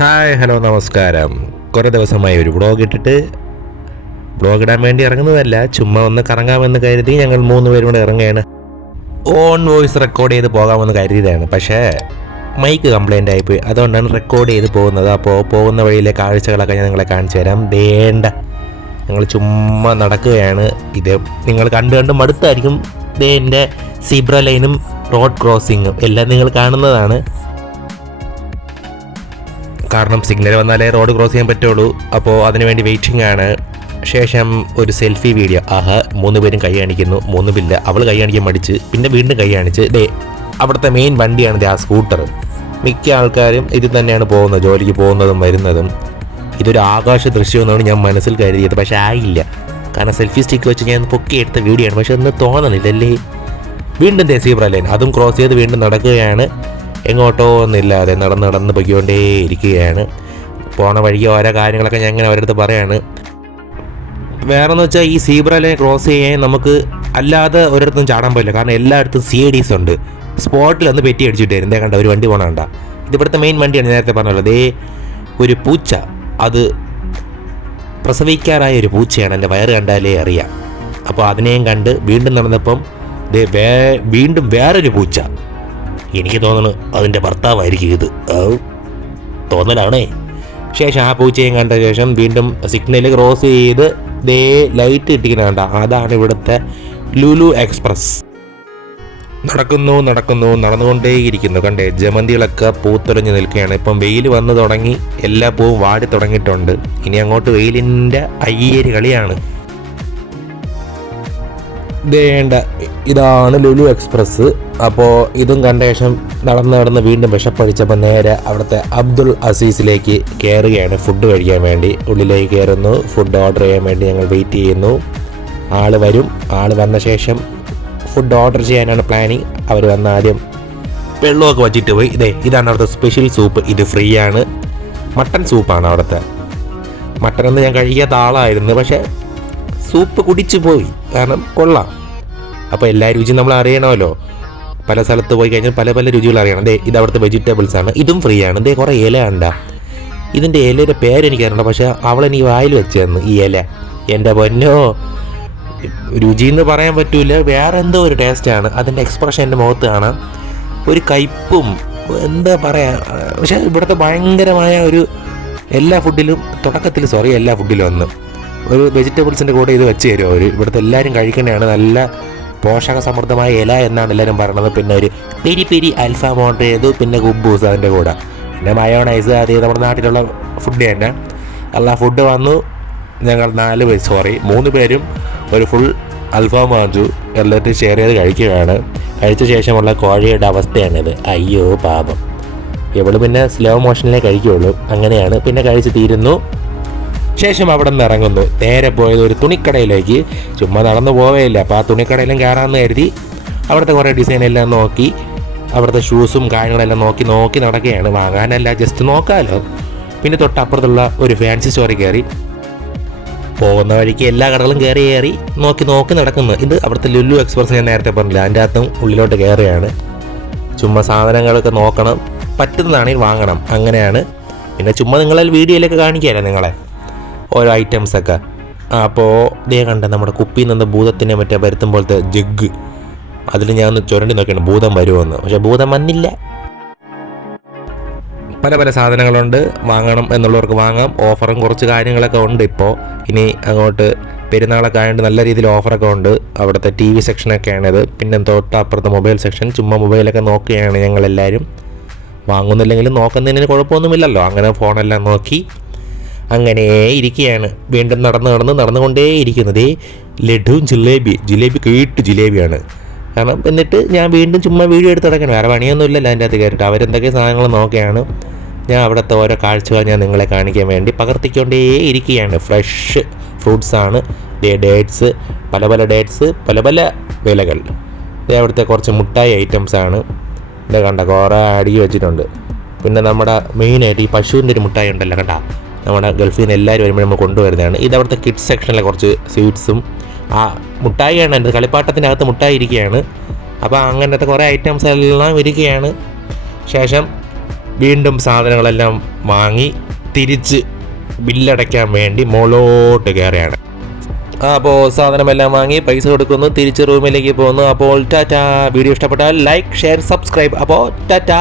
Hi hello നമസ്കാരം. കുറേ ദിവസമായി ഒരു വ്ളോഗ് ഇടാൻ വേണ്ടി ഇറങ്ങുന്നതല്ല, ചുമ്മാ ഒന്ന് കറങ്ങാമെന്ന് കരുതി ഞങ്ങൾ 3 പേരും കൂടെ ഇറങ്ങുകയാണ്. ഓൺ വോയിസ് റെക്കോർഡ് ചെയ്ത് പോകാമെന്ന് കരുതിയതാണ്, പക്ഷേ മൈക്ക് കംപ്ലൈൻ്റ് ആയിപ്പോയി. അതുകൊണ്ടാണ് റെക്കോർഡ് ചെയ്ത് പോകുന്നത്. അപ്പോൾ പോകുന്ന വഴിയിലെ കാഴ്ചകളൊക്കെ ഞാൻ നിങ്ങളെ കാണിച്ചു തരാം. ഞങ്ങൾ ചുമ്മാ നടക്കുകയാണ്. ഇത് നിങ്ങൾ കണ്ട് മടുത്തായിരിക്കും. എൻ്റെ സീബ്ര ലൈനും റോഡ് ക്രോസിങ്ങും എല്ലാം നിങ്ങൾ കാണുന്നതാണ്. കാരണം സിഗ്നൽ വന്നാലേ റോഡ് ക്രോസ് ചെയ്യാൻ പറ്റുള്ളൂ. അപ്പോൾ അതിനുവേണ്ടി വെയിറ്റിംഗ് ആണ്. ശേഷം ഒരു സെൽഫി വീഡിയോ. 3 പേരും കൈ കാണിക്കുന്നു. 3 പില്ല അവൾ കൈ കാണിക്കാൻ മടിച്ച്, പിന്നെ വീണ്ടും കൈ കാണിച്ച്. അവിടുത്തെ മെയിൻ വണ്ടിയാണ് ആ സ്കൂട്ടർ. മിക്ക ആൾക്കാരും ഇതിൽ തന്നെയാണ് പോകുന്നത്, ജോലിക്ക് പോകുന്നതും വരുന്നതും. ഇതൊരു ആകാശ ദൃശ്യമെന്നാണ് ഞാൻ മനസ്സിൽ കരുതിയത്, പക്ഷേ ആയില്ല. കാരണം സെൽഫി സ്റ്റിക്ക് വെച്ച് ഞാൻ പൊക്കിയെടുത്ത വീഡിയോ ആണ്, പക്ഷെ ഒന്നും തോന്നണില്ലല്ലേ. വീണ്ടും സീബ്ര ലൈൻ, അതും ക്രോസ് ചെയ്ത് വീണ്ടും നടക്കുകയാണ്. എങ്ങോട്ടോ ഒന്നുമില്ലാതെ നടന്ന് പൊയ്ക്കൊണ്ടേ ഇരിക്കുകയാണ്. പോണ വഴിക്ക് ഓരോ കാര്യങ്ങളൊക്കെ ഞാൻ ഇങ്ങനെ അവരടുത്ത് പറയാണ്. വേറെന്ന് വെച്ചാൽ ഈ സീബ്ര ലൈൻ ക്രോസ് ചെയ്യാൻ നമുക്ക് അല്ലാതെ ഒരിടത്തും ചാടാൻ പറ്റില്ല. കാരണം എല്ലായിടത്തും CIDs ഉണ്ട്. സ്പോട്ടിൽ ഒന്ന് പെറ്റി അടിച്ചിട്ട് വരും. കണ്ട ഒരു വണ്ടി പോകണണ്ട. ഇതിവിടുത്തെ മെയിൻ വണ്ടിയാണ്, നേരത്തെ പറഞ്ഞുള്ളത്. ഒരു പൂച്ച, അത് പ്രസവിക്കാറായ ഒരു പൂച്ചയാണ്. എൻ്റെ വയറ് കണ്ടാലേ അറിയാം. അപ്പോൾ അതിനെയും കണ്ട് വീണ്ടും നടന്നപ്പം വീണ്ടും വേറൊരു പൂച്ച. എനിക്ക് തോന്നുന്നു അതിൻ്റെ ഭർത്താവായിരിക്കും ഇത്, തോന്നലാണേ. ശേഷം ആ പൂച്ചയും കണ്ട ശേഷം വീണ്ടും സിഗ്നൽ ക്രോസ് ചെയ്ത് ലൈറ്റ് ഇട്ടിരിക്കണ. അതാണ് ഇവിടുത്തെ ലുലു എക്സ്പ്രസ്. നടന്നുകൊണ്ടേയിരിക്കുന്നു. കണ്ടേ, ജമന്തികളൊക്കെ പൂത്തൊലഞ്ഞ് നിൽക്കുകയാണ്. ഇപ്പം വെയിൽ വന്നു തുടങ്ങി, എല്ലാ പൂവും വാടി തുടങ്ങിയിട്ടുണ്ട്. ഇനി അങ്ങോട്ട് വെയിലിൻ്റെ അയ്യേരി കളിയാണ്. ഇതാണ് ലുലു എക്സ്പ്രസ്. അപ്പോൾ ഇതും കണ്ട ശേഷം നടന്ന് വീണ്ടും വിശപ്പടിച്ചപ്പോൾ നേരെ അവിടുത്തെ അബ്ദുൾ അസീസിലേക്ക് കയറുകയാണ് ഫുഡ് കഴിക്കാൻ വേണ്ടി. ഉള്ളിലേക്ക് കയറുന്നു, ഫുഡ് ഓർഡർ ചെയ്യാൻ വേണ്ടി ഞങ്ങൾ വെയിറ്റ് ചെയ്യുന്നു. ആൾ വരും. ആൾ വന്ന ശേഷം ഫുഡ് ഓർഡർ ചെയ്യാനാണ് പ്ലാനിങ്. അവർ വന്ന ആദ്യം വെള്ളമൊക്കെ വച്ചിട്ട് പോയി. ഇതാണ് അവിടുത്തെ സ്പെഷ്യൽ സൂപ്പ്. ഇത് ഫ്രീ ആണ്. മട്ടൺ സൂപ്പാണ് അവിടുത്തെ. മട്ടനൊന്നും ഞാൻ കഴിക്കാത്ത ആളായിരുന്നു, പക്ഷേ സൂപ്പ് കുടിച്ചു പോയി. കാരണം കൊള്ളാം. അപ്പോൾ എല്ലാ രുചിയും നമ്മൾ അറിയണമല്ലോ. പല സ്ഥലത്ത് പോയി കഴിഞ്ഞാൽ പല രുചികൾ അറിയണം. ഇത് അവിടുത്തെ വെജിറ്റബിൾസ് ആണ്. ഇതും ഫ്രീ ആണ്. കുറേ ഇല ഉണ്ട്. ഇതിൻ്റെ ഇലയുടെ പേരെനിക്കറിയണ്ട, പക്ഷേ അവളെനിക്ക് വായിൽ വെച്ച് തന്നു ഈ ഇല. എൻ്റെ പൊന്നോ, രുചി എന്ന് പറയാൻ പറ്റൂല, വേറെ എന്തോ ഒരു ടേസ്റ്റാണ്. അതിൻ്റെ എക്സ്പ്രഷൻ എൻ്റെ മുഖത്ത് കാണാം. ഒരു കയ്പും എന്താ പറയുക. പക്ഷേ ഇവിടുത്തെ ഭയങ്കരമായ ഒരു എല്ലാ ഫുഡിലും ഒന്ന് ഒരു വെജിറ്റബിൾസിൻ്റെ കൂടെ ഇത് വെച്ച് തരും അവർ. ഇവിടുത്തെ എല്ലാവരും കഴിക്കുന്നതാണ്. നല്ല പോഷക സമൃദ്ധമായ ഇല എന്നാണ് എല്ലാവരും പറയണത്. പിന്നെ ഒരു പെരി അൽഫാം ഓർഡർ ചെയ്തു, പിന്നെ കുബൂസ് അതിൻ്റെ കൂടെ, പിന്നെ മയോണൈസ്. അത് നമ്മുടെ നാട്ടിലുള്ള ഫുഡ് തന്നെ. അല്ല, ഫുഡ് വന്നു. ഞങ്ങൾ 3 പേരും ഒരു ഫുൾ അൽഫാം വാങ്ങിച്ചു. എല്ലാവരും ഷെയർ ചെയ്ത് കഴിക്കുകയാണ്. കഴിച്ച ശേഷമുള്ള കോഴിയുടെ അവസ്ഥയാണിത്. അയ്യോ പാപം. ഇവള് പിന്നെ സ്ലോ മോഷനിലേ കഴിക്കുകയുള്ളൂ. അങ്ങനെയാണ്. പിന്നെ കഴിച്ച് തീരുന്നു. ശേഷം അവിടെ നിന്ന് ഇറങ്ങുന്നു. നേരെ പോയത് ഒരു തുണിക്കടയിലേക്ക്. ചുമ്മാ നടന്നു പോവേയില്ല. അപ്പോൾ ആ തുണിക്കടയിലും കയറാമെന്ന് കരുതി അവിടുത്തെ കുറേ ഡിസൈനെല്ലാം നോക്കി, അവിടുത്തെ ഷൂസും കാര്യങ്ങളെല്ലാം നോക്കി നടക്കുകയാണ്. വാങ്ങാനല്ല, ജസ്റ്റ് നോക്കാമല്ലോ. പിന്നെ തൊട്ടപ്പുറത്തുള്ള ഒരു ഫാൻസി സ്റ്റോറിൽ കയറി. പോകുന്ന വഴിക്ക് എല്ലാ കടകളും കയറി നോക്കി നടക്കുന്നു. ഇത് അവിടുത്തെ ലുലു എക്സ്പ്രസ് ഞാൻ നേരത്തെ പറഞ്ഞില്ല, അതിൻ്റെ അകത്തും ഉള്ളിലോട്ട് കയറുകയാണ്. ചുമ്മാ സാധനങ്ങളൊക്കെ നോക്കണം, പറ്റുന്നതാണെങ്കിൽ വാങ്ങണം. അങ്ങനെയാണ്. പിന്നെ ചുമ്മാ നിങ്ങളെ വീഡിയോയിലൊക്കെ കാണിക്കാമല്ലോ നിങ്ങളെ ഓരോ ഐറ്റംസൊക്കെ. അപ്പോൾ കണ്ട നമ്മുടെ കുപ്പിയിൽ നിന്ന് ഭൂതത്തിനെ വരുത്തും പോലത്തെ ജഗ്. അതിൽ ഞാൻ ഒന്ന് ചുരണ്ടി നോക്കിയാണ് ഭൂതം വരുമെന്ന്. പക്ഷെ ഭൂതം വന്നില്ല. പല സാധനങ്ങളുണ്ട്. വാങ്ങണം എന്നുള്ളവർക്ക് വാങ്ങാം. ഓഫറും കുറച്ച് കാര്യങ്ങളൊക്കെ ഉണ്ട് ഇപ്പോൾ. ഇനി അങ്ങോട്ട് പെരുന്നാളൊക്കെ ആയതുകൊണ്ട് നല്ല രീതിയിൽ ഓഫറൊക്കെ ഉണ്ട്. അവിടുത്തെ TV സെക്ഷനൊക്കെയാണിത്. പിന്നെ തൊട്ടപ്പുറത്തെ മൊബൈൽ സെക്ഷൻ. ചുമ്മാ മൊബൈലൊക്കെ നോക്കുകയാണ് ഞങ്ങളെല്ലാവരും. വാങ്ങുന്നില്ലെങ്കിലും നോക്കുന്നതിന് കുഴപ്പമൊന്നുമില്ലല്ലോ. അങ്ങനെ ഫോണെല്ലാം നോക്കി അങ്ങനെ ഇരിക്കുകയാണ്. വീണ്ടും നടന്നുകൊണ്ടേയിരിക്കുന്നത്. ലഡുവും ജിലേബി ജിലേബിയാണ്. കാരണം എന്നിട്ട് ഞാൻ വീണ്ടും ചുമ്മാ വീഡിയോ എടുത്ത് നടക്കണം. വേറെ പണിയൊന്നുമില്ലല്ലോ അതിൻ്റെ അകത്ത് കയറിയിട്ട്. അവരെന്തൊക്കെ സാധനങ്ങൾ നോക്കുകയാണ്. ഞാൻ അവിടുത്തെ ഓരോ കാഴ്ചകൾ ഞാൻ നിങ്ങളെ കാണിക്കാൻ വേണ്ടി പകർത്തിക്കൊണ്ടേ ഇരിക്കുകയാണ്. ഫ്രഷ് ഫ്രൂട്ട്സാണ്. ഡേറ്റ്സ്, പല ഡേറ്റ്സ്, പല വിലകൾ. അവിടുത്തെ കുറച്ച് മുട്ടായി ഐറ്റംസാണ്. കണ്ട കുറേ അടുക്കി വെച്ചിട്ടുണ്ട്. പിന്നെ നമ്മുടെ മെയിനായിട്ട് ഈ പശുവിൻ്റെ ഒരു മുട്ടായി ഉണ്ടല്ലോ, കണ്ട, നമ്മുടെ ഗൾഫിൽ നിന്ന് എല്ലാവരും വരുമ്പോൾ നമ്മൾ കൊണ്ടുവരുന്നതാണ്. ഇത് അവിടുത്തെ കിഡ്സ് സെക്ഷനിലെ കുറച്ച് സ്വീറ്റ്സും ആ മുട്ടായിയാണ്. എൻ്റെ കളിപ്പാട്ടത്തിൻ്റെ അകത്ത് മുട്ടായി ഇരിക്കുകയാണ്. അപ്പോൾ അങ്ങനത്തെ കുറേ ഐറ്റംസ് എല്ലാം ഇരിക്കുകയാണ്. ശേഷം വീണ്ടും സാധനങ്ങളെല്ലാം വാങ്ങി തിരിച്ച് ബില്ലടയ്ക്കാൻ വേണ്ടി മുകളോട്ട് കയറുകയാണ്. അപ്പോൾ സാധനമെല്ലാം വാങ്ങി പൈസ കൊടുക്കുന്നു, തിരിച്ച് റൂമിലേക്ക് പോകുന്നു. അപ്പോൾ ടാറ്റാ. വീഡിയോ ഇഷ്ടപ്പെട്ടാൽ ലൈക്ക്, ഷെയർ, സബ്സ്ക്രൈബ്. അപ്പോൾ ടാറ്റാ.